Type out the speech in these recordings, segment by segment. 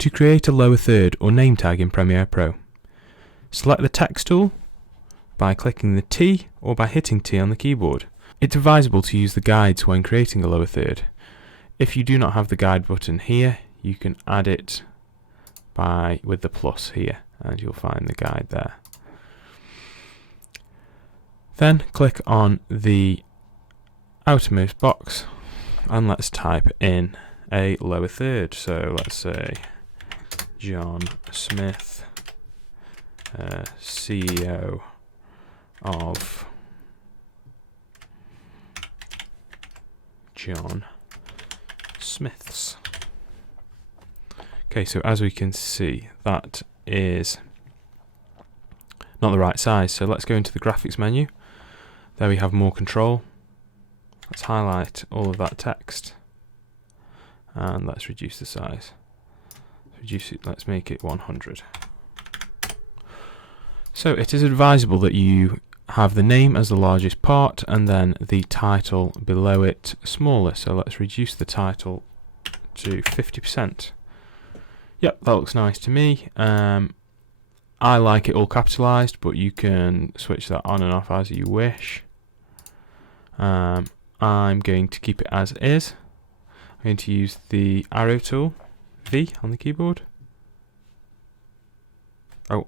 To create a lower third or name tag in Premiere Pro, select the text tool by clicking the T or by hitting T on the keyboard. It's advisable to use the guides when creating a lower third. If you do not have the guide button here, you can add it with the plus here, and you'll find the guide there. Then click on the outermost box and let's type in a lower third. So let's say John Smith, CEO of John Smiths. Okay, so as we can see, that is not the right size. So let's go into the graphics menu. There we have more control. Let's highlight all of that text and let's reduce the size. Reduce it, let's make it 100. So it is advisable that you have the name as the largest part and then the title below it smaller. So let's reduce the title to 50%. Yep, that looks nice to me. I like it all capitalized, but you can switch that on and off as you wish. I'm going to keep it as is. I'm going to use the arrow tool, V on the keyboard. Oh,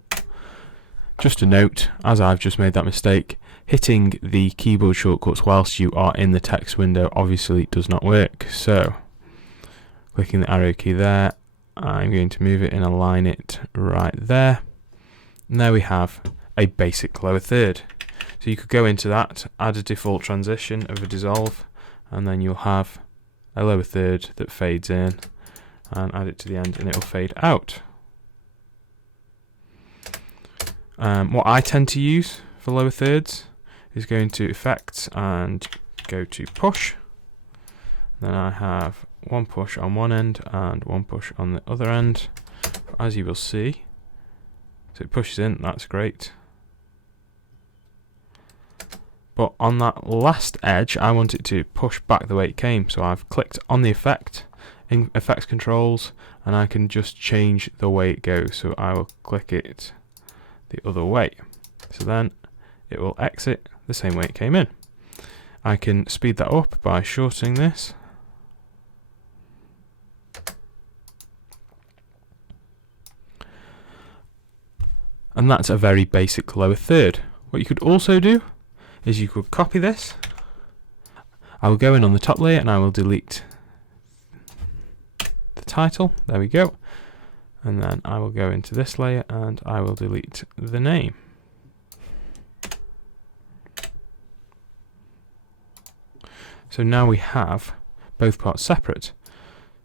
just a note, as I've just made that mistake, hitting the keyboard shortcuts whilst you are in the text window obviously does not work. So, clicking the arrow key there, I'm going to move it and align it right there. And there we have a basic lower third. So you could go into that, add a default transition of a dissolve, and then you'll have a lower third that fades in, and add it to the end and it'll fade out. What I tend to use for lower thirds is go into Effects and go to Push. Then I have one push on one end and one push on the other end, as you will see. So it pushes in, that's great. But on that last edge, I want it to push back the way it came. So I've clicked on the effect in Effects Controls, and I can just change the way it goes. So I will click it the other way. So then it will exit the same way it came in. I can speed that up by shortening this. And that's a very basic lower third. What you could also do is you could copy this. I will go in on the top layer and I will delete the title. There we go. And then I will go into this layer and I will delete the name. So now we have both parts separate.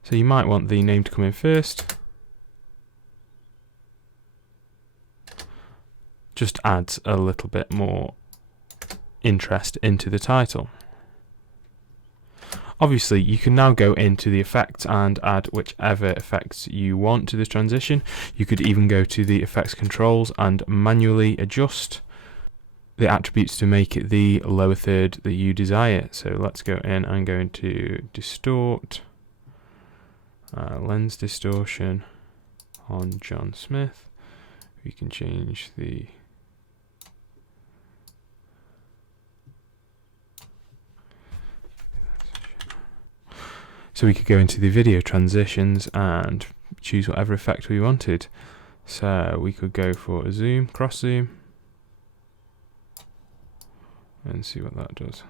So you might want the name to come in first. Just adds a little bit more interest into the title. Obviously, you can now go into the effects and add whichever effects you want to this transition. You could even go to the effects controls and manually adjust the attributes to make it the lower third that you desire. So let's go in and go into distort, lens distortion on John Smith. We can change the So we could go into the video transitions and choose whatever effect we wanted. So we could go for a zoom, cross zoom, and see what that does.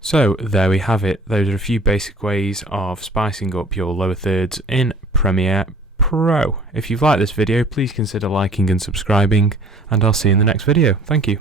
So there we have it. Those are a few basic ways of spicing up your lower thirds in Premiere Pro. If you've liked this video, please consider liking and subscribing, and I'll see you in the next video. Thank you.